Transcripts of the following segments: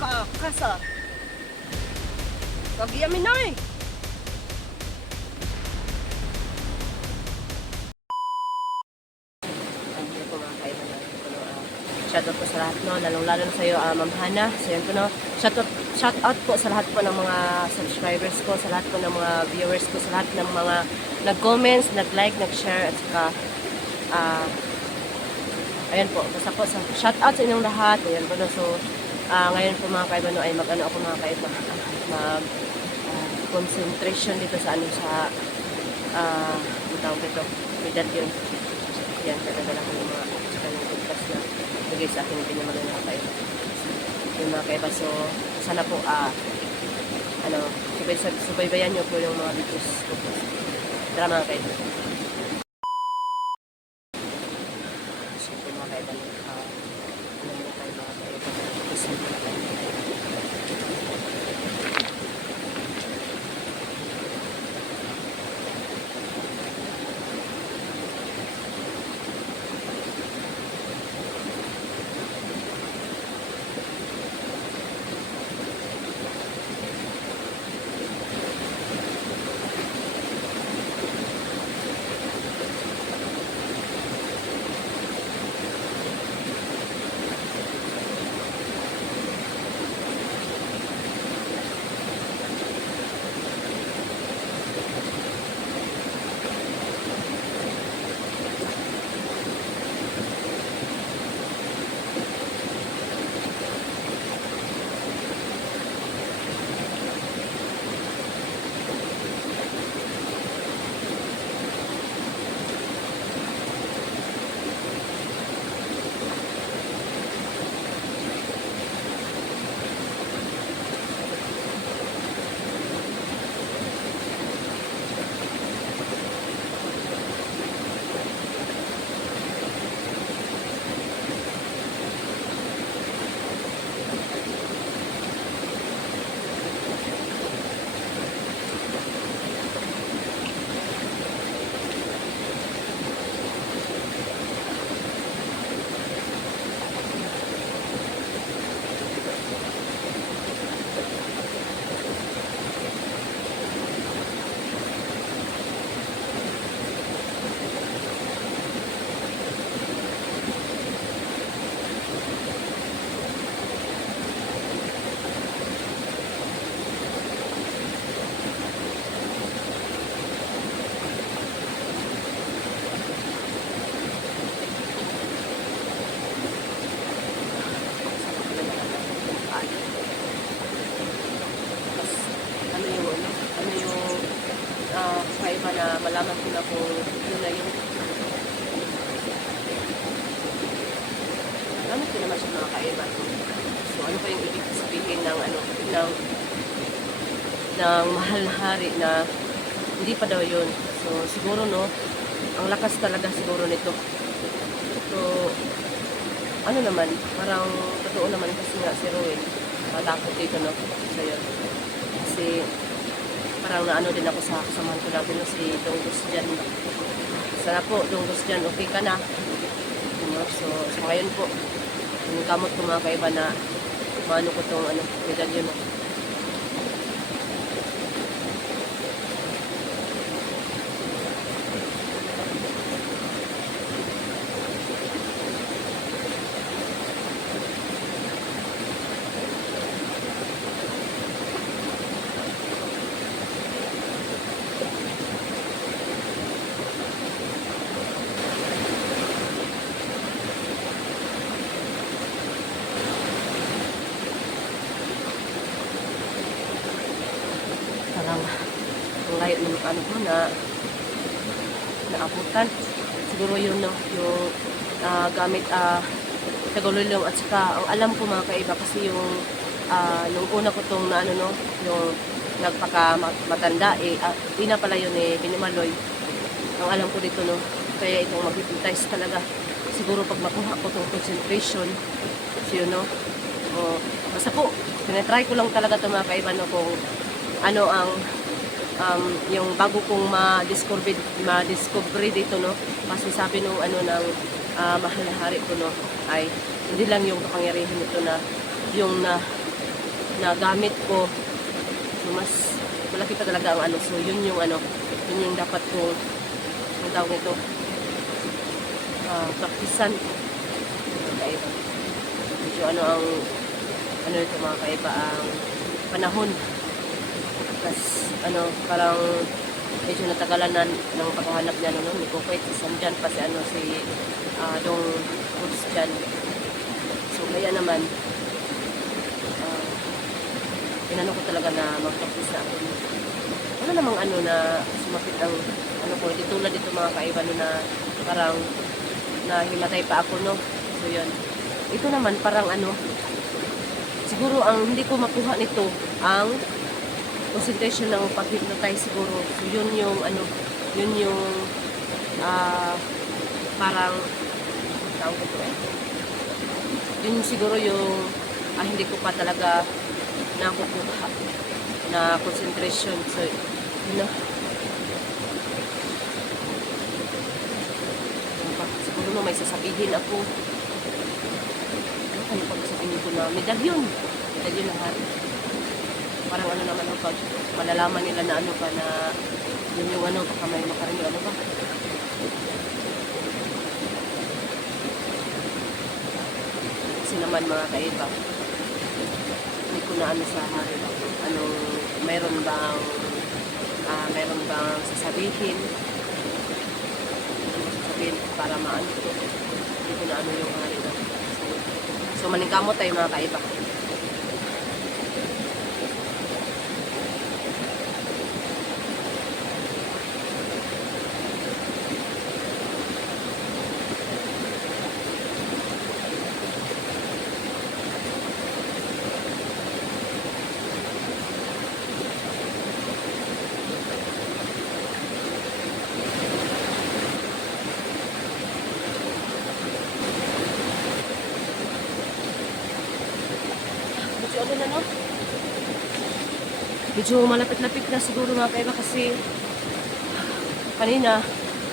ka kasa. Kagiyamin na eh. Shoutout po sa lahat, no? Lalong-lalo na sa iyo, Ma'am Hana. So, yun po, no? Shoutout po sa lahat po ng mga subscribers ko, sa lahat po ng mga viewers ko, sa lahat ng mga nag-comments, nag-like, nag-share, at saka, ayan po, basta po, shoutout sa inyong lahat. Ayan po, no? So, ngayon po mga kaiba, no, ay mag-ano ako mga kaiba, concentration dito sa ano, sa, tawag dito, medallion. Yan, talaga lang yung mga podcast na bigay sa akin yung pinamagay mga kaiba. Yung mga kaiba, so sana po, subaybayan nyo po yung mga videos ko po. Tara mga kaiba. So po mga kaiba, ano mga kaiba, kasi mga kaiba. Kaiba na malaman ko na kung yun na yung malaman ko naman siya mga kaiba. So ano pa yung ibig sabihin ng ano ng mahal na hari na hindi pa daw yun. So siguro no, ang lakas talaga siguro nito. So ano naman, parang totoo naman kasi nga si Ruel matakot dito no sa yun. Kasi parang naano din ako sa kasamahan ko natin no, si Donggos dyan. Sana po, Donggos dyan, okay ka na. So ngayon po, yung kamot ko mga kaiba na maano ko itong medalyon no. Parang ang layo ng ano ko na naabutan. Siguro yun no, yung gamit Tagaululong at saka ang alam ko mga kaiba kasi yung nung una ko tong na ano no, yung nagpaka matanda di na pala yun Binimaloy. Ang alam ko dito no, kaya itong mag-hypnotize talaga. Siguro pag makuha ko tong concentration, so yun no. Basta po, tinatry ko lang talaga ito mga kaiba no, kung ano ang yung bago kong ma-discover dito no, kasi sabi nung ano ng mahal na hari ko no, ay hindi lang yung kapangyarihan nito na yung na gamit ko. So, mas malaki pa talaga ang ano. So, yun yung ano, yun yung dapat ko, ang tawag nito, praktisan. Mga kaiba. Medyo ano ang, ano ito mga kaiba, ang panahon. Tapos, ano, parang, medyo natagalan na ng paghahanap niya, no, ni Kukwait, dyan pa si, ano, si, Dong Cruz dyan. So, kaya naman, inano ko talaga na mag-practice na ako. Wala namang ano na sumapit ang ano ko, di tulad dito mga kaiba no, na parang nahimatay pa ako, no. So yun. Ito naman parang ano, siguro ang hindi ko makuha nito ang concentration ng pag-hypnotize siguro. So yun yung ano, yun yung parang tawag ko yun siguro yung hindi ko pa talaga nakukuha na concentration. So, yun na. Siguro no, may sasabihin ako. Ano kayo pag sabihin ko na medalyon? Medalyon na hari. Parang ano naman ako pag malalaman nila na ano ka na yun yung ano, baka may makarinig ano ba? Kasi naman mga kaiba, hindi ko na ano sa hari ba? Anong mayroon bang sasabihin para maano ko, hindi ko na ano yung hari ba? So maningkamot tayo mga kaiba. Ano na no? Medyo malapit-lapit na siguro mga kaiba kasi kanina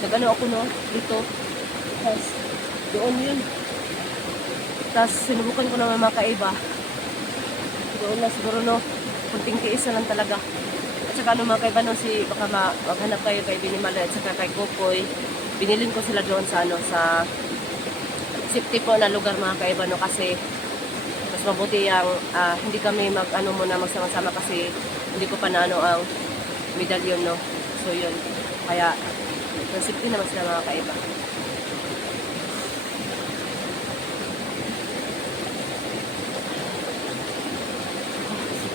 nag-ano ako no dito. Tapos doon yun. Tapos sinubukan ko naman mga kaiba. Doon na siguro no. Kunting tiis na lang talaga. At saka ano mga kaiba no, si baka maghanap kayo kay Binimala at saka kay Kukoy. Binilin ko sila doon sa ano sa safety po na lugar mga kaiba no, kasi mabuti ang hindi kami mag-ano muna magsama-sama kasi hindi ko pa na ano ang medalyon no. So yun. Kaya safety naman sila mga kaiba.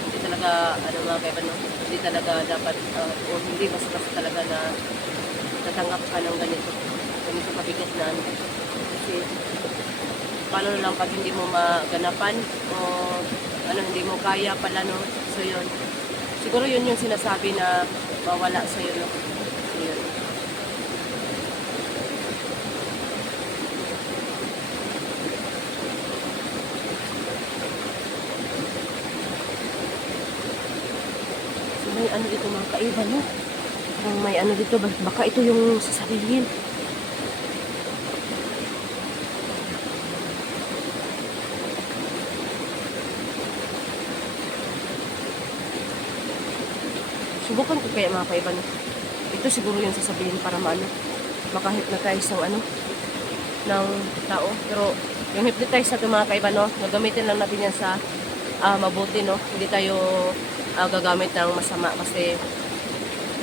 Hindi talaga ano mga kaiba no. Hindi talaga dapat o hindi basta-basta talaga na tatanggap ka ng ganito kabigat na ano. Kasi paano lang pag hindi mo maganapan o ano, hindi mo kaya pala no. So yun, siguro yun yung sinasabi na mawala sa'yo no. So yun. So may ano dito mga kaiba no, may ano dito, baka ito yung sasabihin. Subukan ko kaya mga kaiba no. Ito siguro yung sasabihin para maka-hypnotize ng ano ng tao. Pero yung hypnotize na ito mga kaiba no, gagamitin lang natin yan sa mabuti no. Hindi tayo gagamit ng masama kasi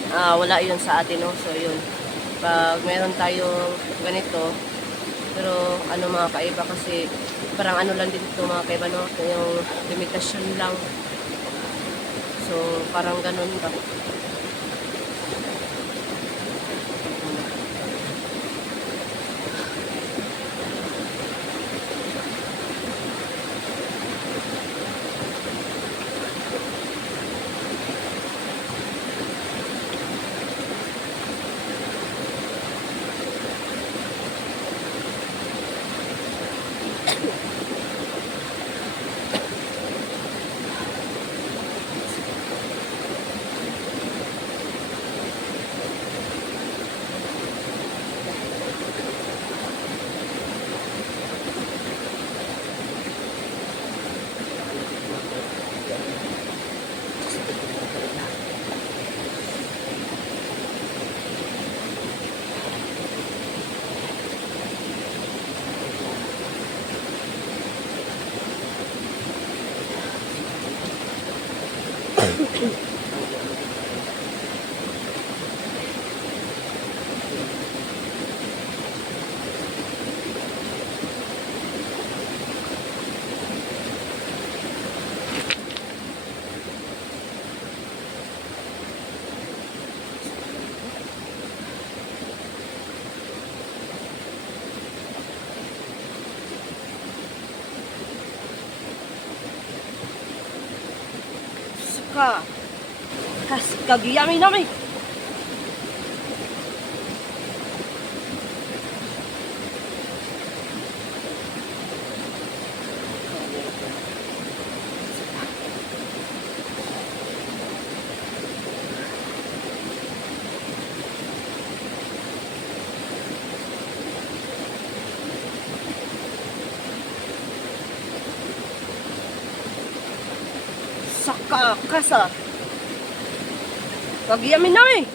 wala yun sa atin no. So yun, pag meron tayong ganito, pero ano mga kaiba kasi parang ano lang din ito mga kaiba no, yung limitasyon lang. So, parang ganun ba? Saka, has kagiyami namin. Saka, kasa. Kagiyami namin.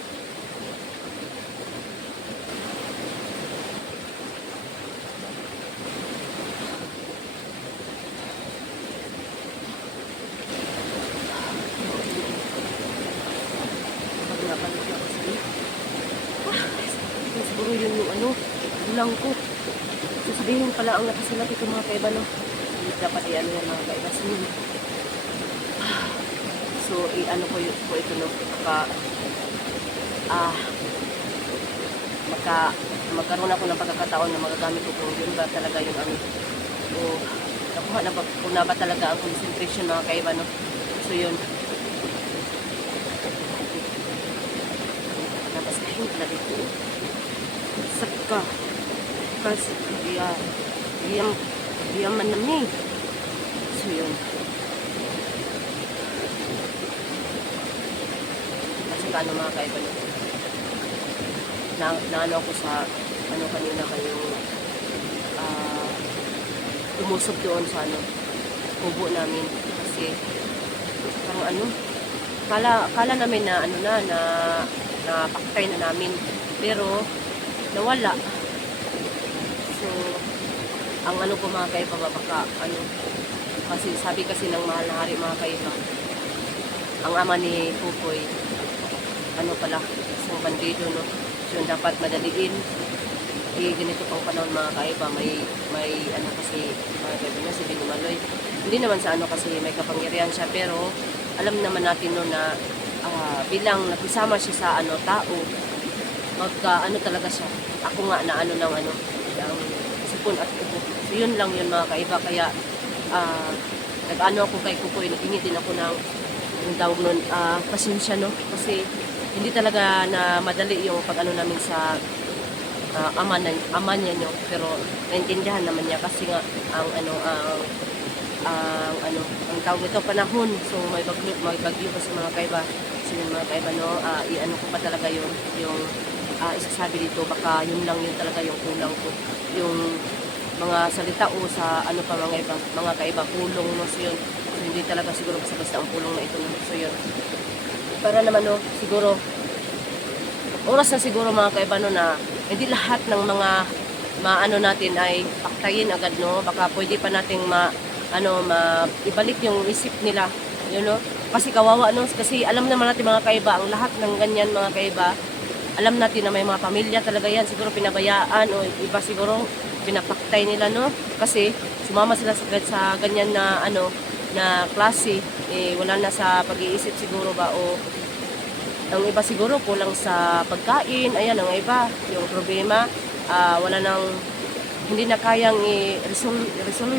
Siguro yun yung ano, ulang ko. Sasabihin pala ang nakasulat ito mga kaiba, no? Hindi dapat i-ano yan mga kaiba. So, i-ano ko ito, no? Magkaroon ako ng pagkakataon na magagamit ko kung yun ba talaga yung ano. O, nakuha na ba, kung na ba talaga ang concentration mga kaiba, no? So, yun. Nabasahin pala dito. Saka, kasi, diyaman namin. So, yun. Kasi ano mga kaiba, no? Naano ako sa ano kanina kayo umusog doon sa ano kubo namin kasi parang ano kala namin na ano na paktay na namin pero nawala. So ang ano ko mga kaiba baka ano kasi sabi kasi ng mahal na hari mga kaiba ang ama ni Pupoy ano pala isang bandido, no? So, dapat madaliin. Ganito pang panahon mga kaiba, may ano kasi mga kaiba na si Binumaloy. Hindi naman sa ano kasi may kapangyarihan siya, pero alam naman natin no na bilang nakisama siya sa ano tao, ano talaga siya. Ako nga na ano ng ano, ng sipon at ubo. So yun lang yun mga kaiba, kaya nag-ano ako kay Kukoy, naghingi din ako ng yung tawag nun, pasensya, no? Kasi hindi talaga na madali yung pag-ano namin sa ama niya, no? Pero naintindihan naman niya kasi nga ang ang tawag nito panahon. So may bagyo pa sa mga kaiba. So yung mga kaiba, no, i-ano ko pa talaga yung isasabi dito, baka yun lang yun talaga yung kulang ko. Yung mga salita o sa ano pa mga kaiba pulong, no? So yun. So hindi talaga siguro basta ang pulong na ito, no? So yun. Para naman, no, siguro oras na siguro mga kaiba, no, na hindi lahat ng mga maano natin ay paktayin agad, no. Baka pwede pa nating ibalik yung isip nila, yun, no. Kasi kawawa, no, kasi alam naman natin mga kaiba, ang lahat ng ganyan mga kaiba, alam natin na may mga pamilya talaga yan, siguro pinabayaan o iba siguro pinapaktay nila, no. Kasi sumama sila sa ganyan na ano na klase, wala na sa pag-iisip siguro ba, o ang iba siguro kulang sa pagkain, ayan ang iba, yung problema, wala nang, hindi na kayang i-resolve